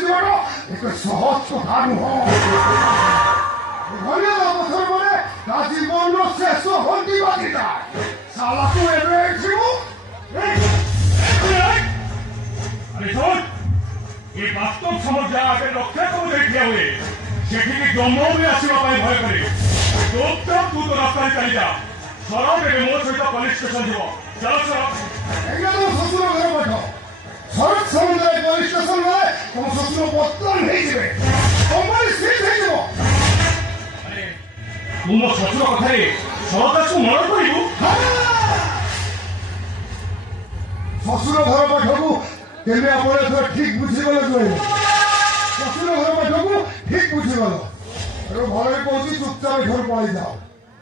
ଯିବାଟା ଏତେ ସହଜ କଥା ନୁହଁ। ଘରେ ଅବସର ପରେ ତା ଜୀବନର ଶେଷ ଘଣ୍ଟି ବାଜିଥାଏ। ଶାଲାକୁ ଏବେ ଏଠିକୁ আরে শোন, এই বাস্তব সমস্যা আগে রক্ষা করে দেখিয়া हुए সেটিকে জন্মভূমি আসিবা পাই ভয় করে চুপচাপ তু তো রাস্তায় চালি যা। সরব ଏବେ ମୋ ସହିତ ପୋଲିସ ଷ୍ଟେସନ ଯିବ। ଚାଲ ସରବ। ଏଇଟା ତମ ଶ୍ୱଶୁର ଘର ପାଠ। ଶରତ ସମୁଦାୟ ପୋଲିସ ଷ୍ଟେସନ ଗଲେ ତମ ଶ୍ୱଶୁର ବର୍ତ୍ତମାନ ହେଇଯିବେ, କମ୍ପାନୀ ସିଜ୍ ହେଇଯିବ। ଆରେ ତୁ ମୋ ଶ୍ୱଶୁର କଥାରେ ସରଦାସକୁ ମନ କରିବୁ? ଶ୍ୱଶୁର ଘର ପାଠକୁ କେବେ ଆପଣ ଏଥର ଠିକ୍ ବୁଝିଗଲେ କହିବେ। ଶ୍ୱଶୁର ଘର ପାଠକୁ ଠିକ୍ ବୁଝିଗଲ। ଏବେ ଘରେ କହୁଛି ଚୁପଚାପ ଏଠାରୁ ପଳେଇ ଯାଅ।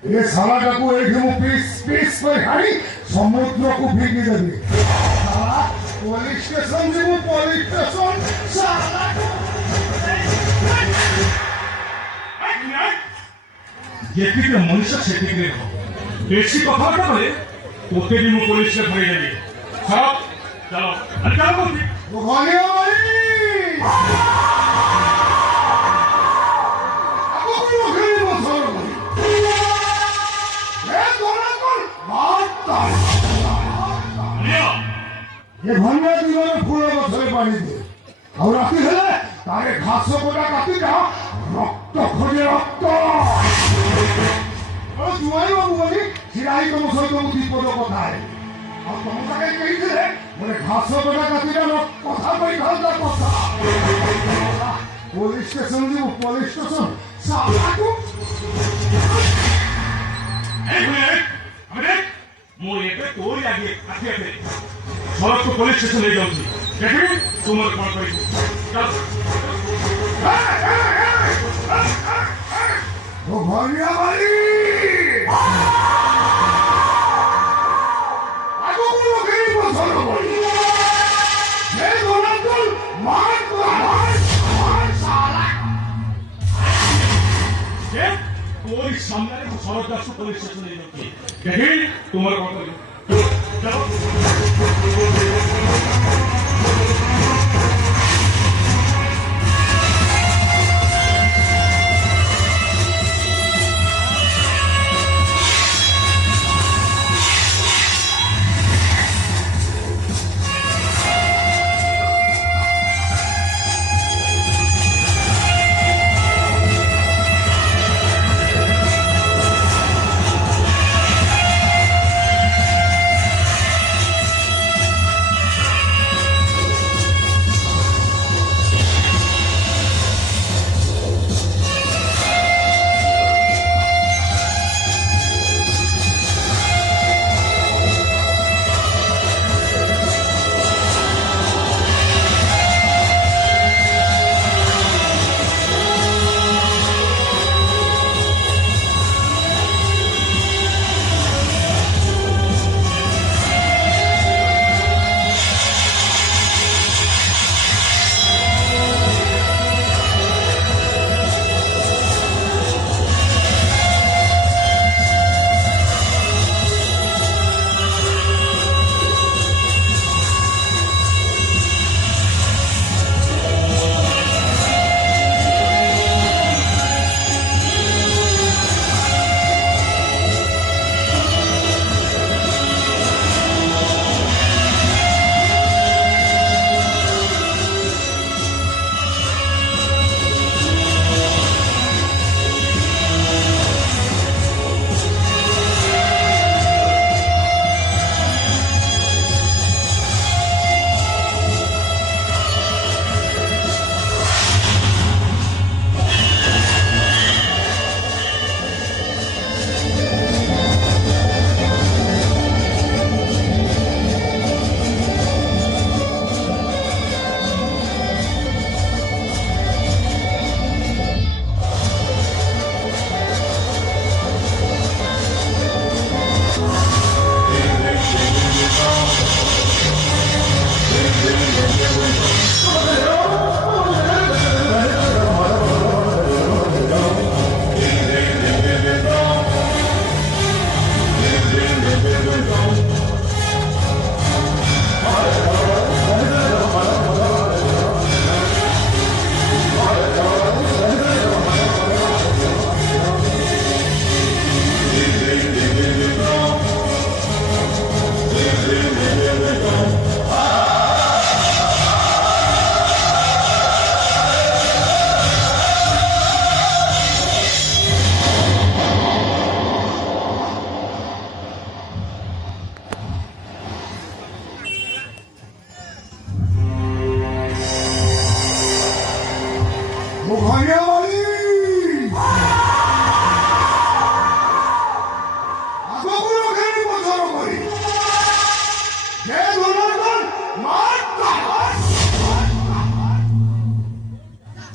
ଏ ଶାଳାଟାକୁ ଏଇଠି ମୁଁ ପିସ୍ ପିସ୍ କରି ହାଣି ସମୁଦ୍ରକୁ ଫିଙ୍ଗି ଦେବି। ଶାଳା ପୋଲିସ ଷ୍ଟେସନ ଯିବୁ, ପୋଲିସ ଷ୍ଟେସନ ଶାଳାକୁ ଯେତିକି ମଣିଷ ସେତିକି ରହ। ବେଶୀ କଥାବାର୍ତ୍ତା କଲେ তোকে ବି ମୁଁ ପୋଲିସରେ ଧରି ଦେବି। ସରବ ଚାଲ। ଆରେ ଚାଲ କହୁଛି। ଘନିଆ ଭାଇ ଆଗକୁ ରଖିଲି ମୋ ସର ଭାଇ। ଏ ଧରା କଣ ବାର୍ତ୍ତା ଏ ଘନିଆ ଦିନରେ ଫୁଲ ଗଛରେ ପାଣି ଦିଏ, ଆଉ ରାତି ହେଲେ ତାରେ ଘାସ କୋଟା କାଟିଟା ରକ୍ତ ଖୋଜେ ରକ୍ତ। ଜୁଆଇ ବାବୁ ବୋଲି ଛିଡ଼ା ହେଇ ତମ ସହିତ ମୁଁ ବିପଦ କଥା ହେବି। ଆଉ ତମ ସାଙ୍ଗେ କହିଥିଲେ ଗୋଟେ ଘାସ କୋଟା କାଟିଟା କଥା କହିଥାନ୍ତା କଥା। ପୋଲିସ ଷ୍ଟେସନ ଯିବୁ, ପୋଲିସ ଷ୍ଟେସନ ଶାଳାକୁ ମୁଁ ଏବେ ତୋରି ଆଗେ ଆଖି ଆଖି ସରବକୁ ପୋଲିସ ଷ୍ଟେସନ ନେଇ ଯାଉଛି। ଦେଖିବି ତୁ ମୋର କଣ କରିବୁ। ଘନିଆ ବାଲି ଆଗକୁ ରଖିଲି ମୋ ସର ଭାଇ। ଏ ଧରା କଣ তোর সামনে শরৎ দাস পুলিশ স্টেশনে যাচ্ছি। দেখি তোমার কত যাও। मुखरिया वाली आगକୁ ରଖେନି ପଛର କରି ଯେ ଧନନ୍ଦନ ମାତା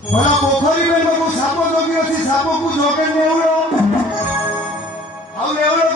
ଭଲା ପୋଖରୀ ବେଲକୁ ସାପ ଜଗି ଅଛି ସାପକୁ ଜଗେ ନେଉଳ ଆଉ ନେଉଳ